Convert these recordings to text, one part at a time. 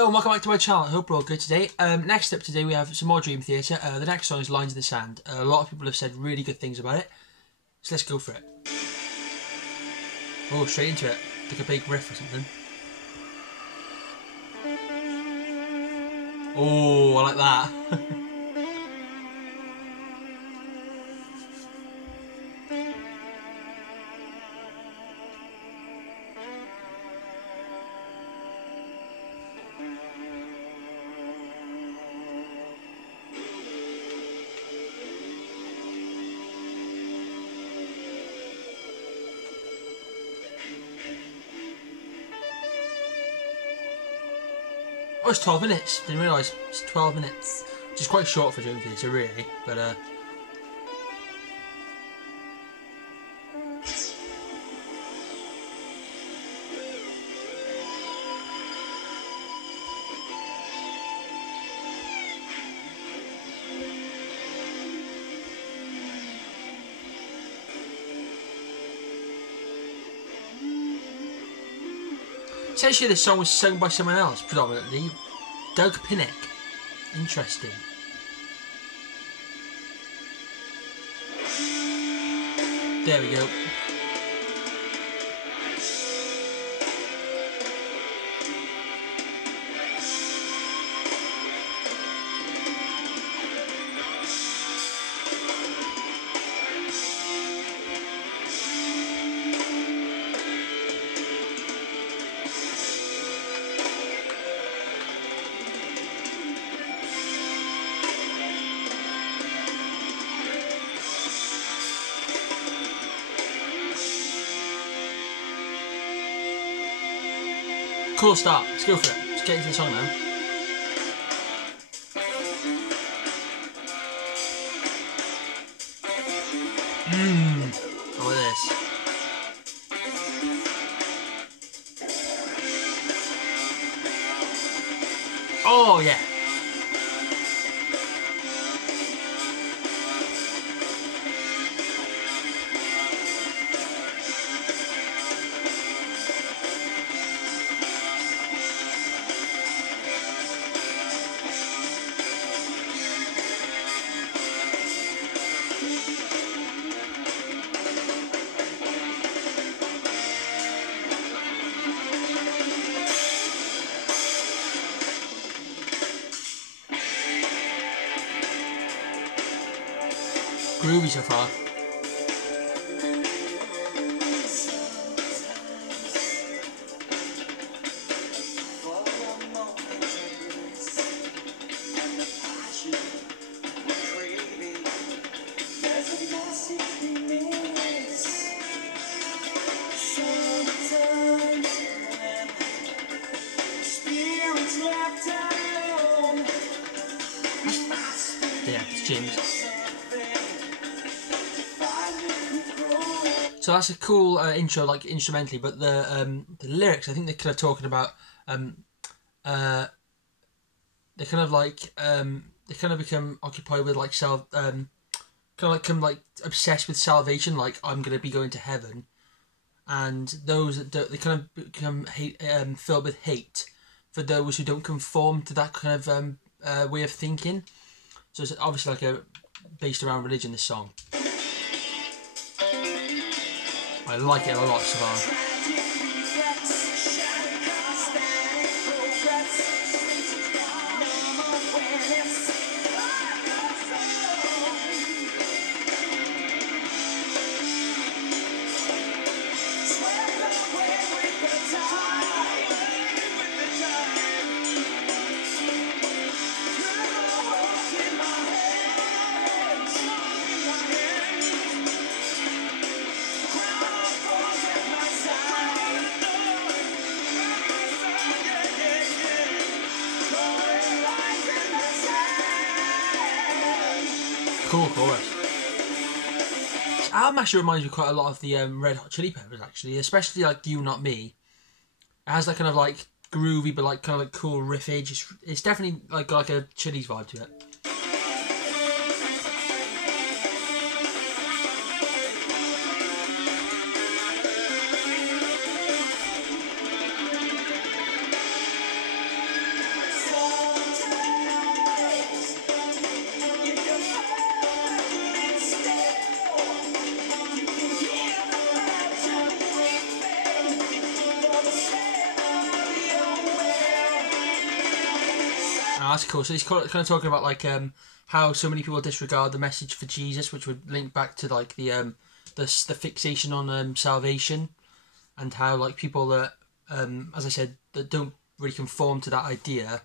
Hello and welcome back to my channel. I hope we're all good today. Next up today we have some more Dream Theater. The next song is Lines in the Sand. A lot of people have said really good things about it, so let's go for it. Oh, straight into it, like a big riff or something. Oh, I like that. Oh, it's 12 minutes. Didn't realise it's 12 minutes. Which is quite short for Dream Theater, really. But essentially this song was sung by someone else, predominantly Doug Pinnick. Interesting. There we go. Cool start. Let's go for it. Let's get into the song now. Look at this. Oh yeah. Groovy so far. Yeah, it's James. So that's a cool intro, like instrumentally, but the lyrics, I think they're kind of talking about they're kind of like they kind of become occupied with like kind of like become like obsessed with salvation, like I'm gonna be going to heaven, and those that don't, they kind of become filled with hate for those who don't conform to that kind of way of thinking. So it's obviously like based around religion, this song. I like it a lot so far. Cool chorus. This album actually reminds me quite a lot of the Red Hot Chili Peppers, actually, especially like You Not Me. It has that kind of like groovy but like kind of like cool riffage. It's definitely like got like a Chili's vibe to it. Ah, that's cool. So he's kind of talking about like how so many people disregard the message for Jesus, which would link back to like the fixation on salvation, and how like people that as I said, that don't really conform to that idea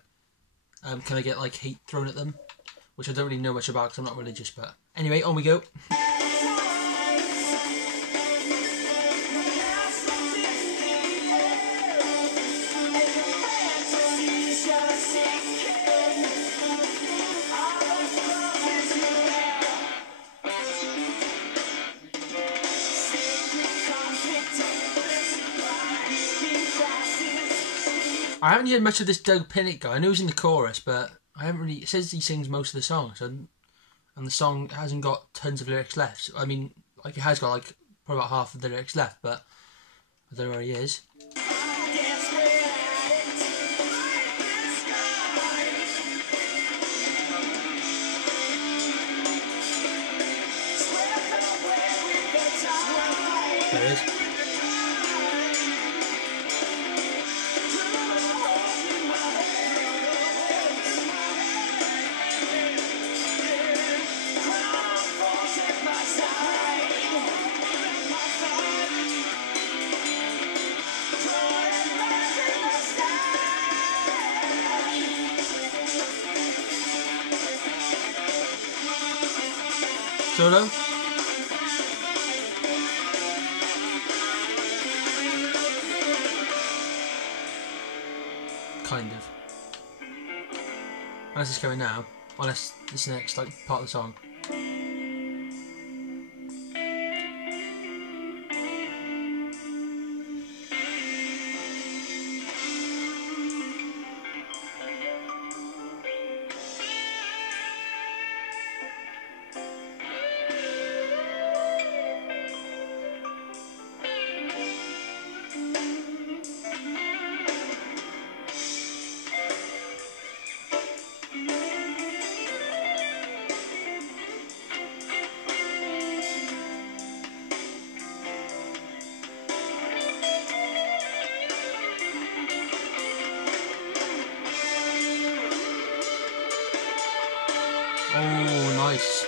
kind of get like hate thrown at them, which I don't really know much about because I'm not religious. But anyway, on we go. I haven't heard much of this Doug Pinnick guy. I know he's in the chorus, but I haven't really. It says he sings most of the songs, and the song hasn't got tons of lyrics left. So, I mean, like it has got like probably about half of the lyrics left, but I don't know where he is. There he is. Solo? Kind of. Unless it's going now. Unless this next like part of the song. Oh, nice.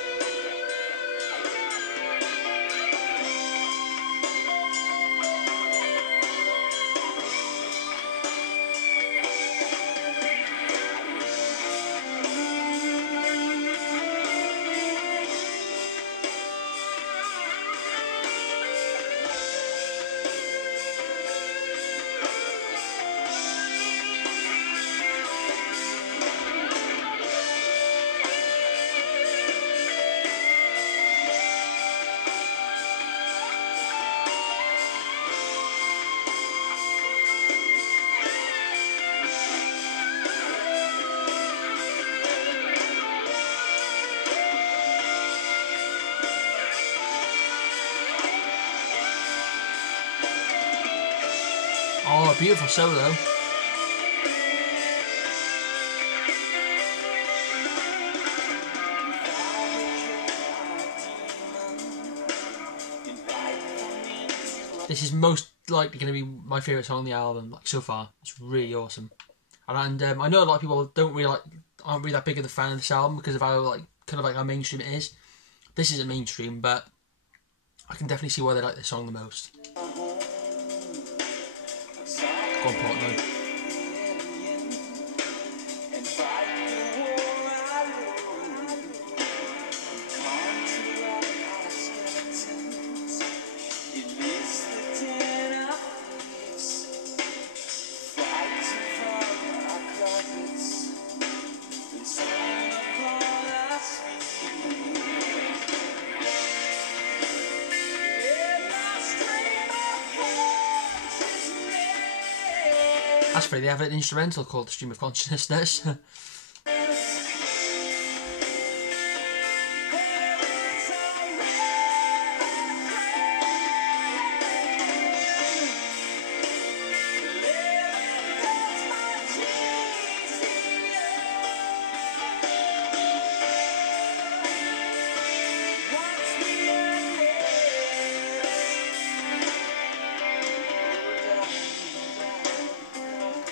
Oh, beautiful solo. This is most likely going to be my favourite song on the album, like so far. It's really awesome, and I know a lot of people aren't really that big of a fan of this album because of how like kind of like how mainstream it is. This isn't mainstream, but I can definitely see why they like this song the most. Go on, Portnoy. That's funny, they have an instrumental called The Stream of Consciousness.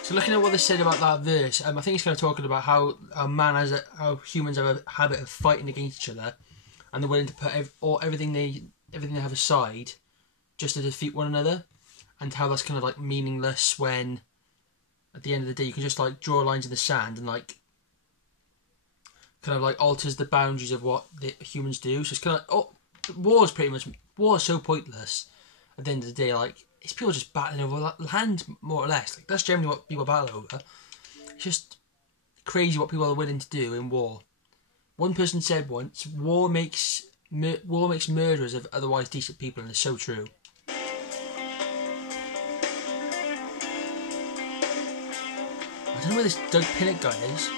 So looking at what they said about that verse, I think it's kind of talking about how how humans have a habit of fighting against each other, and they're willing to put everything they have aside just to defeat one another, and how that's kind of like meaningless when at the end of the day you can just like draw lines in the sand and like kind of like alters the boundaries of what the humans do. So it's kind of war is so pointless at the end of the day. Like, it's people just battling over land, more or less. Like, that's generally what people battle over. It's just crazy what people are willing to do in war. One person said once, war makes murderers of otherwise decent people, and it's so true. I don't know where this Doug Pinnick guy is.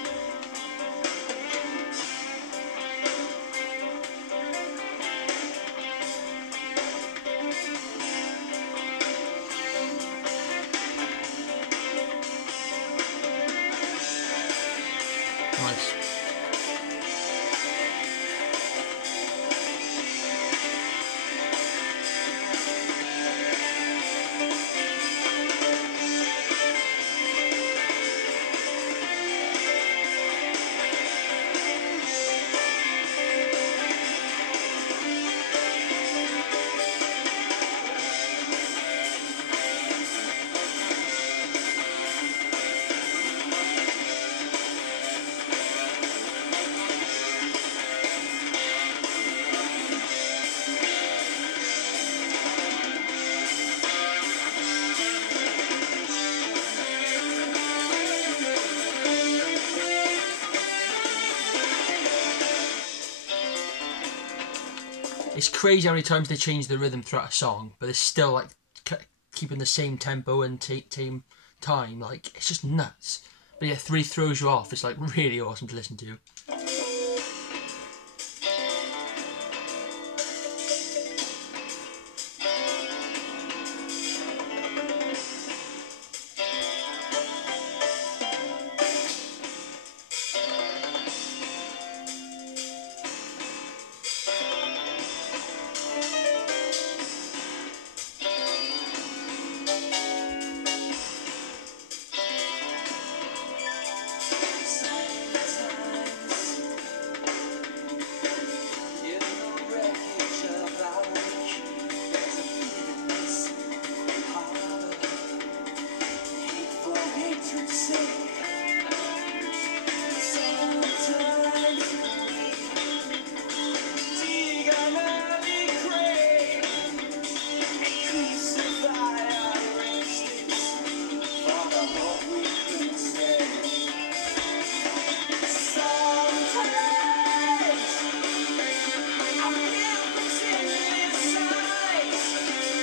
Nice. It's crazy how many times they change the rhythm throughout a song, but it's still like keeping the same tempo and same time. Like, it's just nuts. But yeah, 3 throws you off. It's like really awesome to listen to.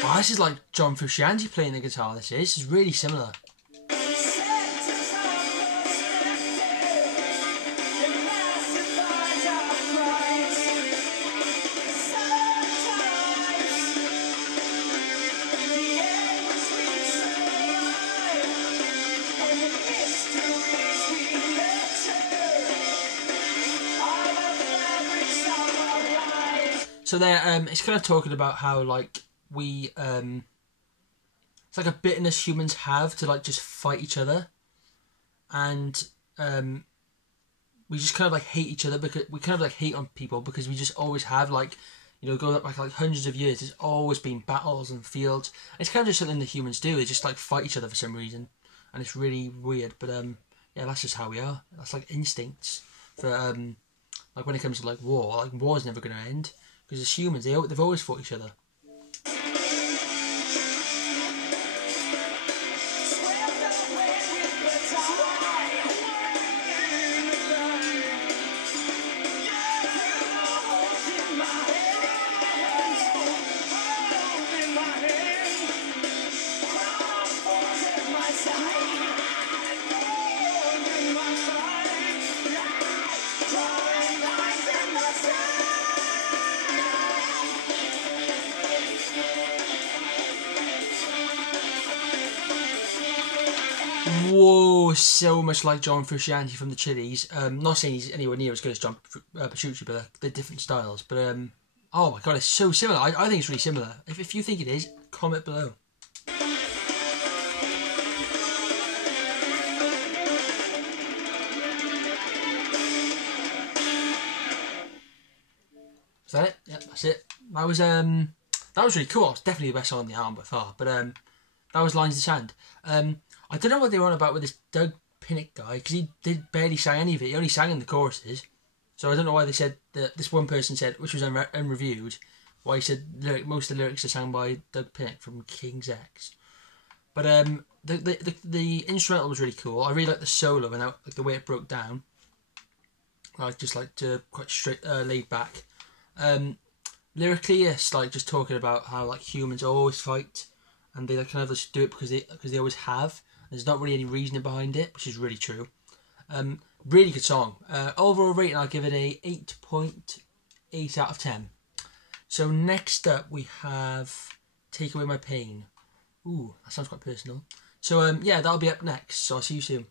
Oh, this is like John Frusciante playing the guitar. This is really similar. So there, it's kind of talking about how like we, it's like a bitterness humans have to like just fight each other, and we just kind of like hate each other because we kind of like hate on people because we just always have, like, you know, going back like hundreds of years. There's always been battles and fields. It's kind of just something that humans do. They just like fight each other for some reason, and it's really weird. But yeah, that's just how we are. That's like instincts for like when it comes to like war. Like, war's never going to end. Because as humans, they've always fought each other. Whoa, so much like John Frusciante from the Chili's. Not saying he's anywhere near as good as John Petrucci, but they're different styles. But oh my god, it's so similar. I think it's really similar. If you think it is, comment below. Is that it? Yep, that's it. That was really cool. It's definitely the best song on the album by far. But that was Lines in the Sand. I don't know what they were on about with this Doug Pinnick guy, because he did barely sing any of it. He only sang in the choruses. So I don't know why they said that. This one person said, which was unreviewed, why he said most of the lyrics are sung by Doug Pinnick from King's X. But the instrumental was really cool. I really liked the solo and like the way it broke down. I just liked quite straight, laid back. Lyrically, it's like just talking about how like humans always fight, and they like kind of just do it because they always have. There's not really any reasoning behind it, which is really true. Really good song. Overall rating, I'll give it a 8.8 out of 10. So next up we have Take Away My Pain. Ooh, that sounds quite personal. So yeah, that'll be up next. So I'll see you soon.